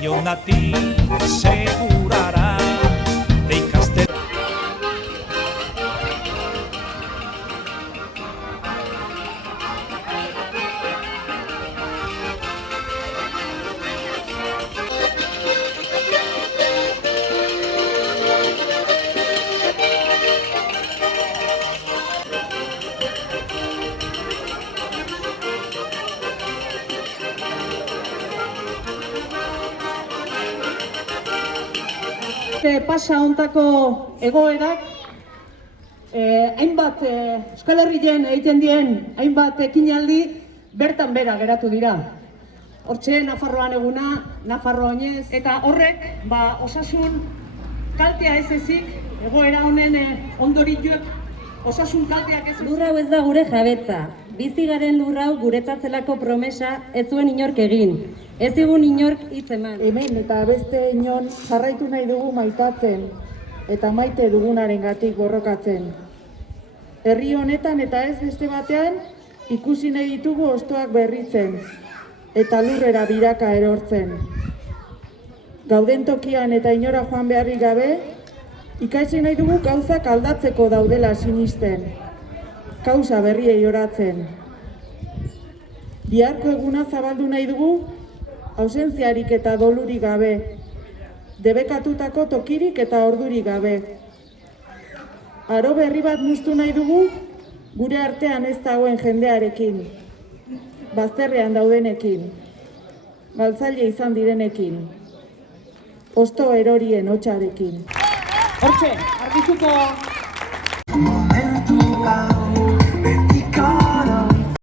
Leionati segurara de ikaste. Pasa hontako egoerak, hainbat Euskal Herrien egiten dien hainbat ekinaldi bertan bera geratu dira. Hortxe Nafarroan eguna, Nafarroa oinez, eta horrek osasun kaltea ez ezik, egoera honen ondorioak osasun kalteak ez ezik. Lur hau ez da gure jabetza. Bizi garen lur hau guretzatzelako promesa ez zuen inork egin. Ez digun inork hitz eman. Hemen eta beste inon jarraitu nahi dugu maitatzen eta maite dugunarengatik borrokatzen. Herri honetan eta ez beste batean ikusi nahi ditugu hostoak berritzen eta lurrera biraka erortzen. Gauden tokian eta inora joan beharrik gabe, ikasi nahi dugu gauzak aldatzeko daudela sinisten, kausa berriei oratzen. Biharko eguna zabaldu nahi dugu, ausentziarik eta dolurik gabe, debekatutako tokirik eta ordurik gabe. Aro berri bat muztu nahi dugu, gure artean ez dagoen jendearekin, bazterrean daudenekin, galtzaile izan direnekin, hosto erorien hotsarekin. Hortxe, argituko